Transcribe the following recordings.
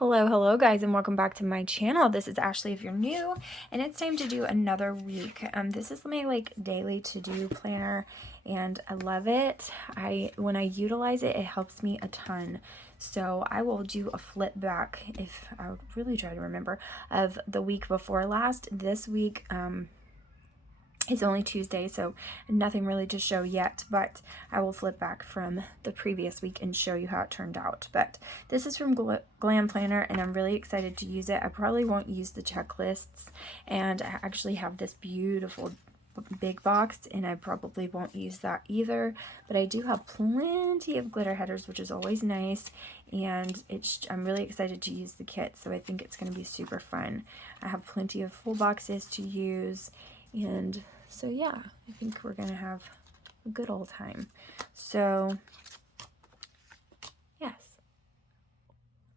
Hello guys, and welcome back to my channel. This is Ashley if you're new, and it's time to do another week. This is my daily to-do planner, and I love it. When I utilize it, it helps me a ton. So I will do a flip back, if I really try to remember, of the week before last. This week, it's only Tuesday, so nothing really to show yet, but I will flip back from the previous week and show you how it turned out. But this is from Glam Planner, and I'm really excited to use it. I probably won't use the checklists, and I actually have this beautiful big box, and I probably won't use that either, but I do have plenty of glitter headers, which is always nice, and I'm really excited to use the kit, so I think it's going to be super fun. I have plenty of full boxes to use, and so yeah, I think we're gonna have a good old time. So yes,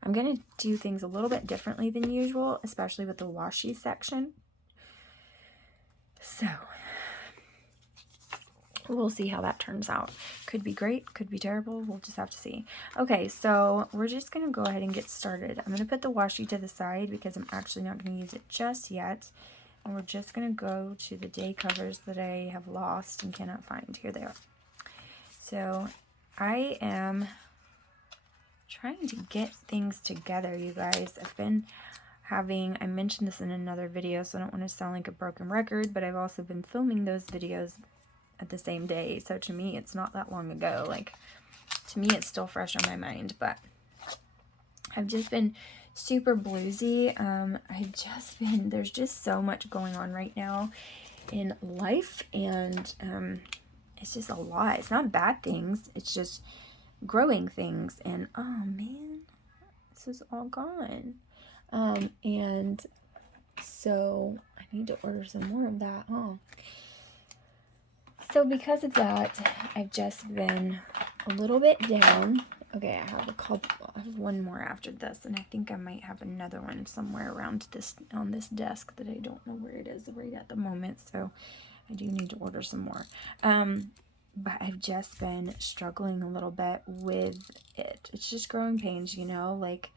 I'm gonna do things a little bit differently than usual, especially with the washi section. So we'll see how that turns out. Could be great, could be terrible, we'll just have to see. Okay, so we're just gonna go ahead and get started. I'm gonna put the washi to the side because I'm actually not gonna use it just yet. And we're just going to go to the day covers that I have lost and cannot find. Here they are. So I am trying to get things together, you guys. I mentioned this in another video, so I don't want to sound like a broken record, but I've also been filming those videos at the same day. So to me, it's not that long ago. To me, it's still fresh on my mind, but I've just been super bluesy. There's just so much going on right now in life, and it's just a lot. It's not bad things, it's just growing things, and oh man, this is all gone. And so I need to order some more of that, So because of that, I've just been a little bit down. Okay, I have one more after this, and I think I might have another one somewhere around on this desk that I don't know where it is right at the moment, so I do need to order some more. But I've just been struggling a little bit with it. It's just growing pains, like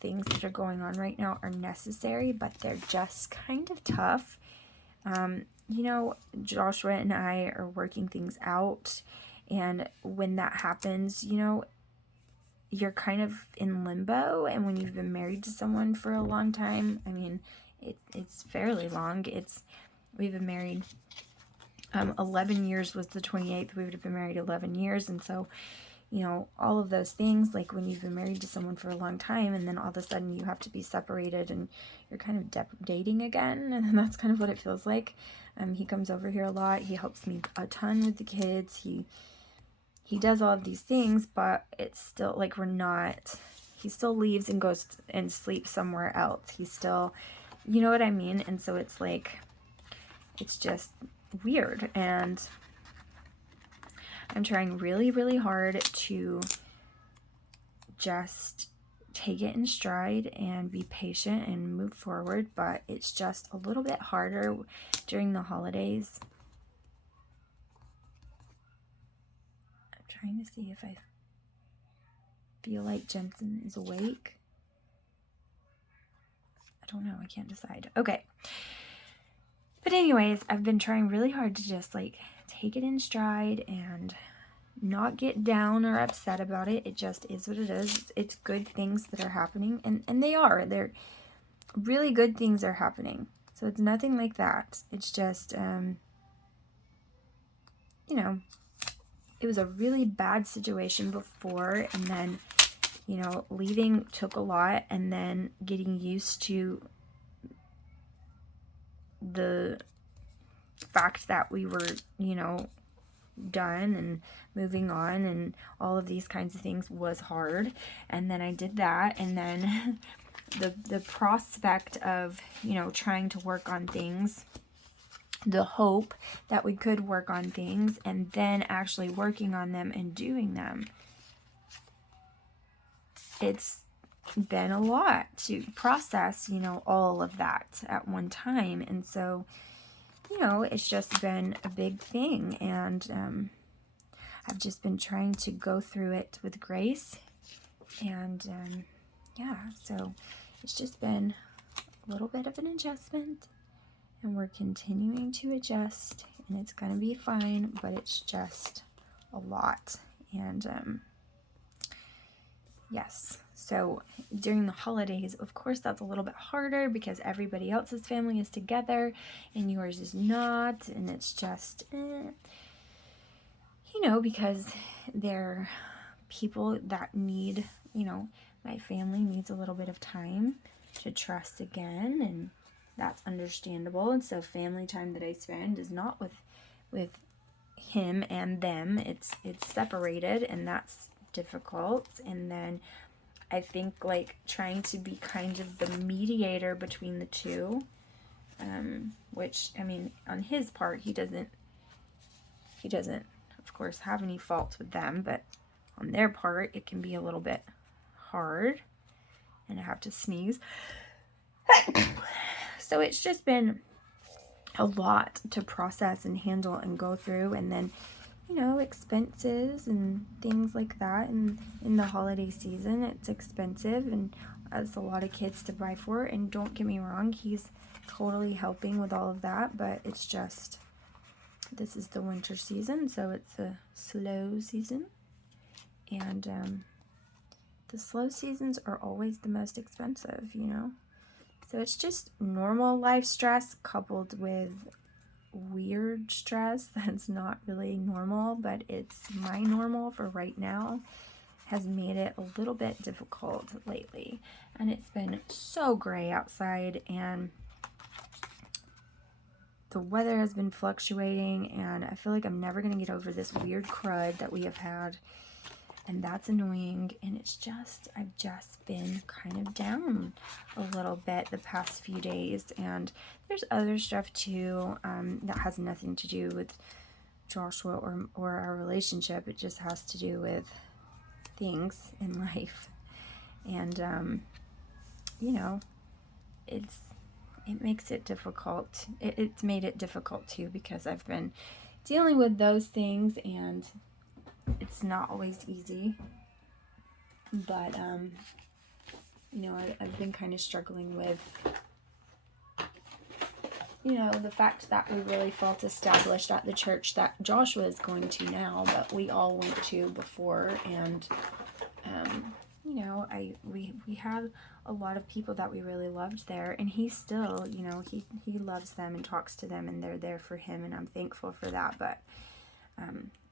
things that are going on right now are necessary, but they're just kind of tough. Joshua and I are working things out, and when that happens, you're kind of in limbo. And when you've been married to someone for a long time, I mean, it's fairly long. We've been married 11 years was the 28th. We would have been married 11 years, and so all of those things, like when you've been married to someone for a long time and then all of a sudden you have to be separated and you're kind of dating again, and that's kind of what it feels like. He comes over here a lot. He helps me a ton with the kids. He does all of these things, but it's still like he still leaves and goes and sleeps somewhere else. He's still, you know what I mean? And so it's just weird, and I'm trying really, really hard to just take it in stride and be patient and move forward, but it's just a little bit harder during the holidays. I'm trying to see if I feel like Jensen is awake. I don't know, I can't decide. Okay. But anyways, I've been trying really hard to just take it in stride and not get down or upset about it. It just is what it is. It's good things that are happening, and they're really good things are happening. So it's nothing like that. It's just, it was a really bad situation before, and then, leaving took a lot, and then getting used to the fact that we were, done and moving on and all of these kinds of things was hard. And then I did that, and then the prospect of trying to work on things, the hope that we could work on things, and then actually working on them and doing them, it's been a lot to process, all of that at one time. And so it's just been a big thing, and I've just been trying to go through it with grace, and yeah, so it's just been a little bit of an adjustment, and we're continuing to adjust, and it's going to be fine, but it's just a lot. And yes, so during the holidays, of course, that's a little bit harder because everybody else's family is together and yours is not, and it's just, because they're people that need, my family needs a little bit of time to trust again, and that's understandable. And so family time that I spend is not with him and them. It's separated, and that's difficult. And then I think like trying to be kind of the mediator between the two, which, I mean, on his part, he doesn't of course have any faults with them, but on their part it can be a little bit hard. And I have to sneeze. So it's just been a lot to process and handle and go through, and then expenses and things like that. And in the holiday season, it's expensive, and it's a lot of kids to buy for. And don't get me wrong, he's totally helping with all of that, but it's just, this is the winter season, so it's a slow season, and the slow seasons are always the most expensive, so it's just normal life stress coupled with weird stress that's not really normal, but it's my normal for right now, has made it a little bit difficult lately. And it's been so gray outside, and the weather has been fluctuating, and I feel like I'm never going to get over this weird crud that we have had, and that's annoying. And it's just, I've just been kind of down a little bit the past few days. And there's other stuff too that has nothing to do with Joshua or our relationship. It just has to do with things in life. And it makes it difficult. It's made it difficult too, because I've been dealing with those things, and it's not always easy. But I've been kind of struggling with the fact that we really felt established at the church that Joshua is going to now, but we all went to before. And we had a lot of people that we really loved there, and he still, he loves them and talks to them, and they're there for him, and I'm thankful for that. But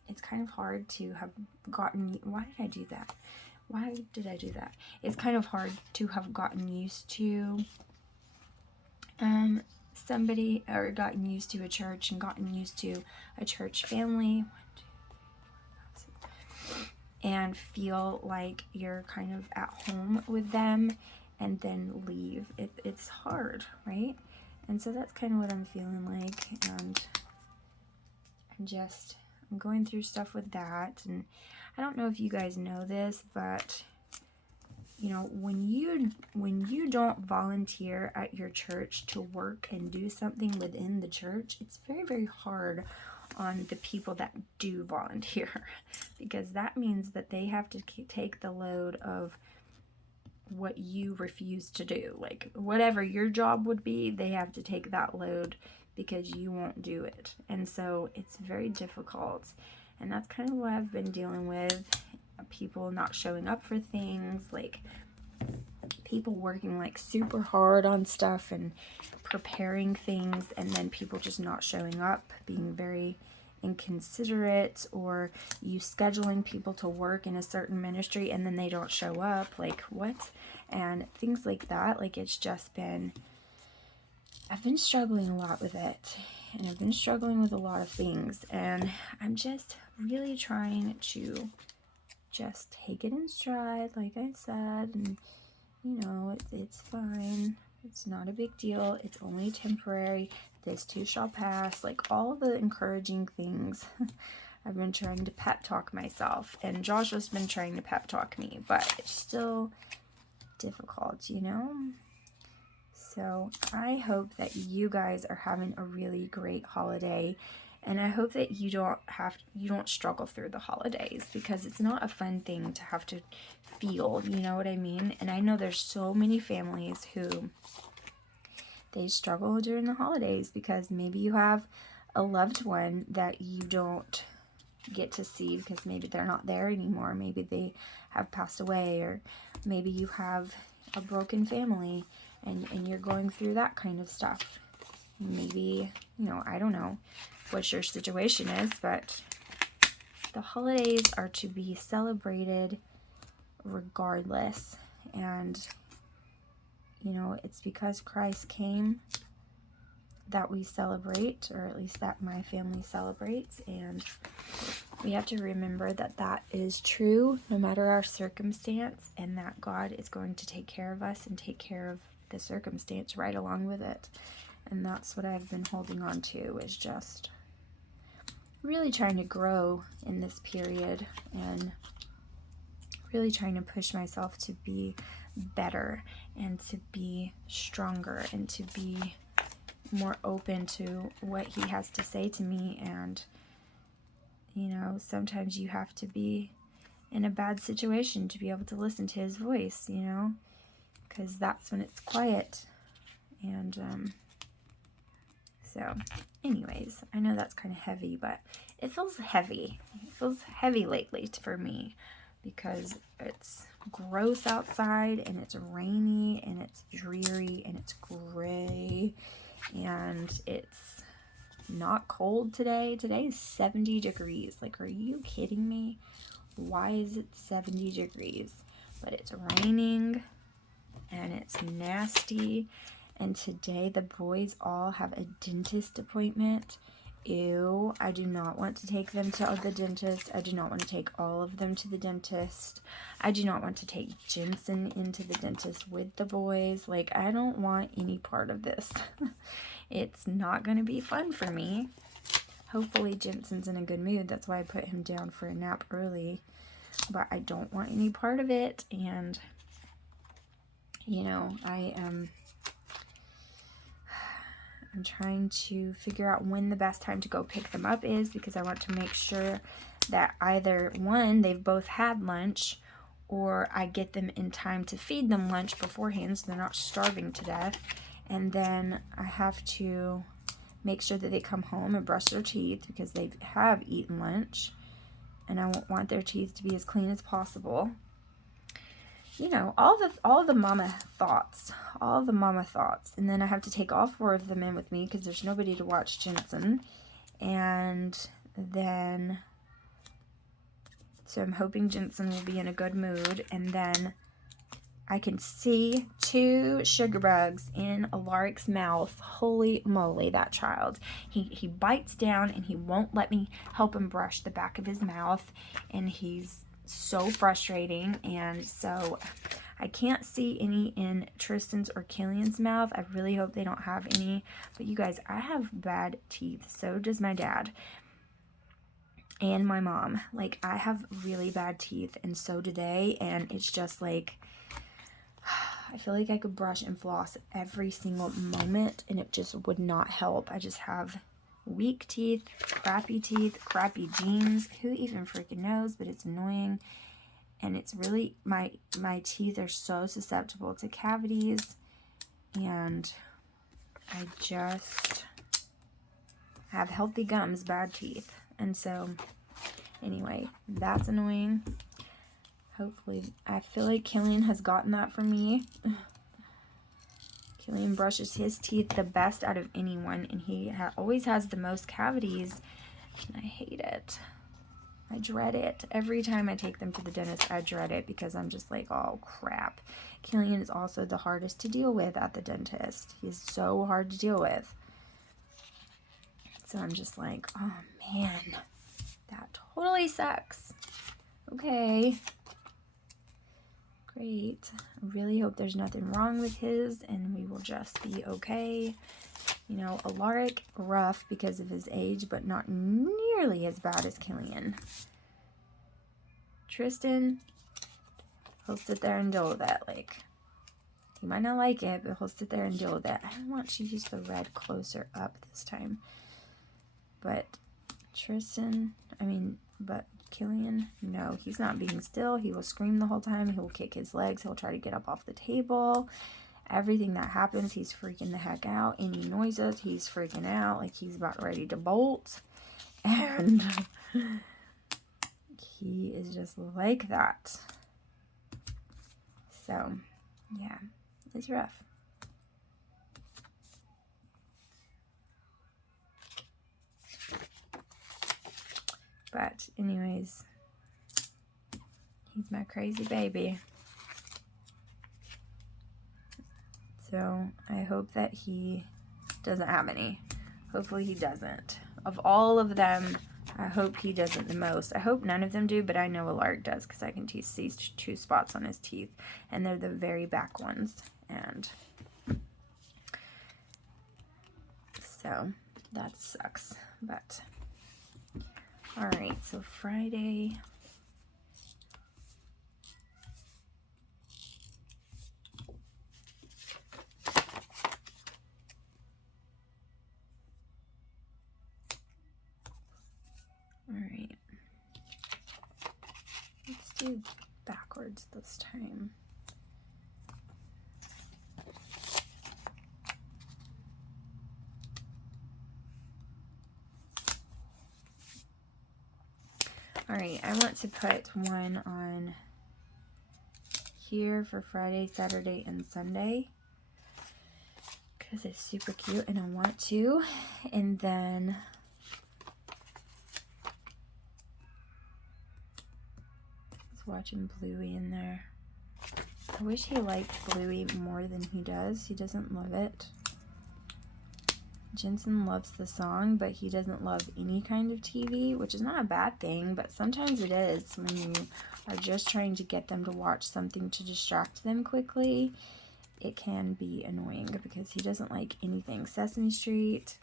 it's kind of hard to have gotten, why did I do that? It's kind of hard to have gotten used to somebody, or gotten used to a church, and gotten used to a church family, and feel like you're kind of at home with them and then leave. It's hard, right? And so that's kind of what I'm feeling like, and I'm going through stuff with that. And I don't know if you guys know this, but when you don't volunteer at your church to work and do something within the church, it's very, very hard on the people that do volunteer, because that means that they have to take the load of what you refuse to do. Like, whatever your job would be, they have to take that load because you won't do it. And so it's very difficult, and that's kind of what I've been dealing with. People not showing up for things, like people working like super hard on stuff and preparing things, and then people just not showing up, being very inconsiderate, or you scheduling people to work in a certain ministry and then they don't show up, like what? And things like that. Like, it's just been, I've been struggling a lot with it, and I've been struggling with a lot of things, and I'm just really trying to just take it in stride, like I said, and it's fine. It's not a big deal. It's only temporary. This too shall pass. Like, all the encouraging things. I've been trying to pep talk myself, and Joshua's been trying to pep talk me, but it's still difficult, So I hope that you guys are having a really great holiday, And I hope that you don't struggle through the holidays, because it's not a fun thing to have to feel, you know what I mean? And I know there's so many families who they struggle during the holidays because maybe you have a loved one that you don't get to see because maybe they're not there anymore. Maybe they have passed away, or maybe you have a broken family and you're going through that kind of stuff. Maybe, I don't know what your situation is, but the holidays are to be celebrated regardless. And, it's because Christ came that we celebrate, or at least that my family celebrates. And we have to remember that that is true no matter our circumstance, and that God is going to take care of us and take care of the circumstance right along with it. And that's what I've been holding on to, is just really trying to grow in this period and really trying to push myself to be better and to be stronger and to be more open to what he has to say to me. And sometimes you have to be in a bad situation to be able to listen to his voice, because that's when it's quiet. And so anyways, I know that's kind of heavy, but it feels heavy. It feels heavy lately for me because it's gross outside and it's rainy and it's dreary and it's gray and it's not cold today. Today is 70 degrees. Like, are you kidding me? Why is it 70 degrees? But it's raining and it's nasty. And today the boys all have a dentist appointment. Ew, I do not want to take them to the dentist. I do not want to take all of them to the dentist. I do not want to take Jensen into the dentist with the boys. Like, I don't want any part of this. It's not going to be fun for me. Hopefully Jensen's in a good mood. That's why I put him down for a nap early. But I don't want any part of it. And, I'm trying to figure out when the best time to go pick them up is, because I want to make sure that either one, they've both had lunch, or I get them in time to feed them lunch beforehand so they're not starving to death. And then I have to make sure that they come home and brush their teeth because they have eaten lunch. And I want their teeth to be as clean as possible. All the mama thoughts. And then I have to take all 4 of them in with me because there's nobody to watch Jensen. And then, so I'm hoping Jensen will be in a good mood. And then I can see 2 sugar bugs in Alaric's mouth. Holy moly, that child. He bites down and he won't let me help him brush the back of his mouth. And he's so frustrating. And so I can't see any in Tristan's or Killian's mouth. I really hope they don't have any. But you guys, I have bad teeth. So does my dad. And my mom. Like, I have really bad teeth, and so do they. And it's just like, I feel like I could brush and floss every single moment, and it just would not help. I just have weak teeth, crappy genes. Who even freaking knows? But it's annoying. And it's really, my teeth are so susceptible to cavities. And I just have healthy gums, bad teeth. And so, anyway, that's annoying. Hopefully, I feel like Killian has gotten that from me. Killian brushes his teeth the best out of anyone, and he always has the most cavities, and I hate it. I dread it. Every time I take them to the dentist, I dread it because I'm just like, oh, crap. Killian is also the hardest to deal with at the dentist. He's so hard to deal with. So I'm just like, oh, man, that totally sucks. Okay. Great. I really hope there's nothing wrong with his and we will just be okay. Alaric, rough because of his age, but not nearly as bad as Killian. Tristan, he'll sit there and deal with it. Like, he might not like it, but he'll sit there and deal with it. I want to use the red closer up this time. But But Killian, no, he's not being still. He will scream the whole time. He will kick his legs. He'll try to get up off the table. Everything that happens, he's freaking the heck out. Any noises, he's freaking out. Like he's about ready to bolt. And he is just like that. So, yeah, it's rough. But anyways, he's my crazy baby. So I hope that he doesn't have any. Hopefully he doesn't. Of all of them, I hope he doesn't the most. I hope none of them do, but I know Alaric does because I can see 2 spots on his teeth. And they're the very back ones. And so that sucks. But alright, so Friday. Alright. Let's do backwards this time. Alright, I want to put one on here for Friday, Saturday, and Sunday because it's super cute and I want to. And then I was watching Bluey in there. I wish he liked Bluey more than he does. He doesn't love it. Jensen loves the song, but he doesn't love any kind of TV, which is not a bad thing, but sometimes it is when you are just trying to get them to watch something to distract them quickly. It can be annoying because he doesn't like anything Sesame Street,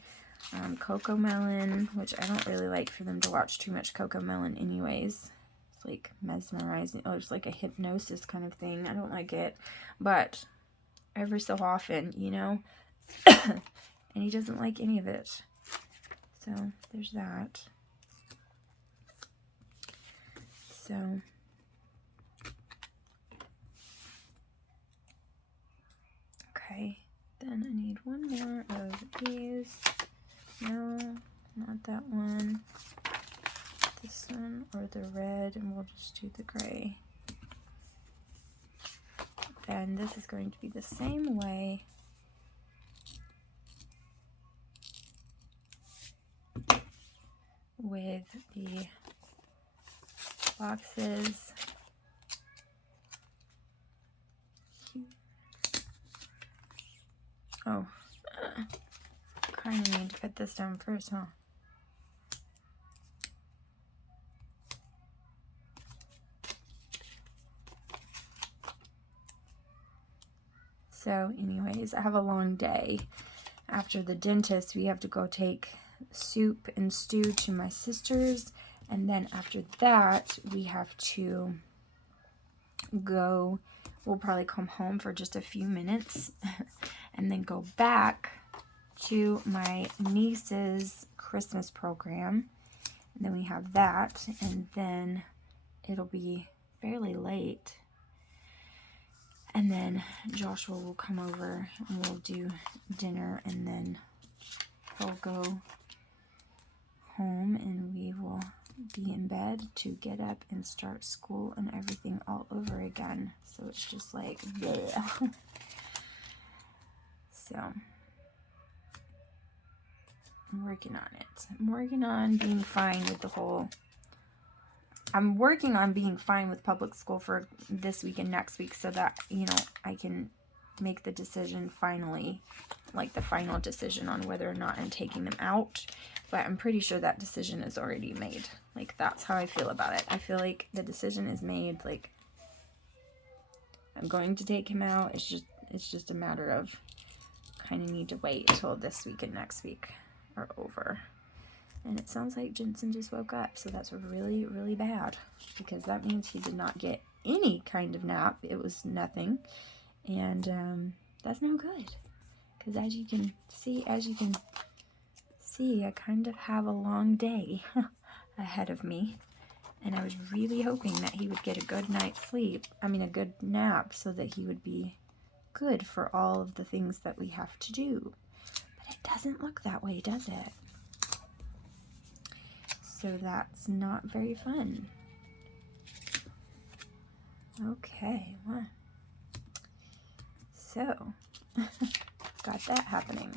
Coco Melon, which I don't really like for them to watch too much Coco Melon anyways. It's like mesmerizing. Oh, it's like a hypnosis kind of thing. I don't like it, but every so often, you know. And he doesn't like any of it. So, there's that. So, okay. Then I need one more of these. No, not that one. This one or the red, and we'll just do the gray. Then this is going to be the same way. With the boxes. Oh, kind of need to put this down first, huh? So anyways, I have a long day. After the dentist, we have to go take soup and stew to my sister's, and then after that we have to go, we'll probably come home for just a few minutes and then go back to my niece's Christmas program, and then we have that, and then it'll be fairly late, and then Joshua will come over and we'll do dinner, and then he'll go home and we will be in bed to get up and start school and everything all over again. So it's just like, bleh. So I'm working on it. I'm working on being fine with the whole, I'm working on being fine with public school for this week and next week so that, you know, I can make the decision finally, like the final decision on whether or not I'm taking them out. But I'm pretty sure that decision is already made. Like, that's how I feel about it. I feel like the decision is made. Like, I'm going to take him out. It's just a matter of kind of need to wait until this week and next week are over. And it sounds like Jensen just woke up, so that's really, really bad, because that means he did not get any kind of nap. It was nothing, and that's no good, because as you can see, I kind of have a long day ahead of me. And I was really hoping that he would get a good night's sleep. I mean, a good nap, so that he would be good for all of the things that we have to do. But it doesn't look that way, does it? So that's not very fun. Okay, well, so got that happening.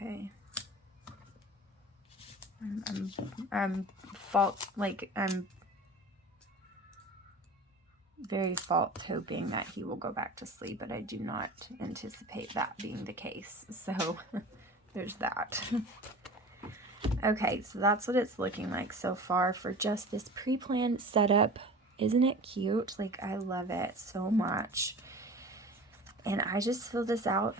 Okay. I'm very false hoping that he will go back to sleep, but I do not anticipate that being the case. So there's that. Okay, so that's what it's looking like so far for just this pre-planned setup. Isn't it cute? Like, I love it so much. And I just fill this out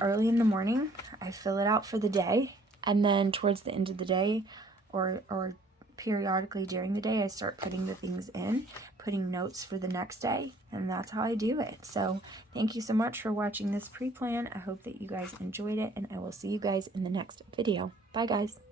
early in the morning. I fill it out for the day, and then towards the end of the day or periodically during the day, I start putting the things in, putting notes for the next day, and that's how I do it. So thank you so much for watching this pre-plan. I hope that you guys enjoyed it, and I will see you guys in the next video. Bye, guys.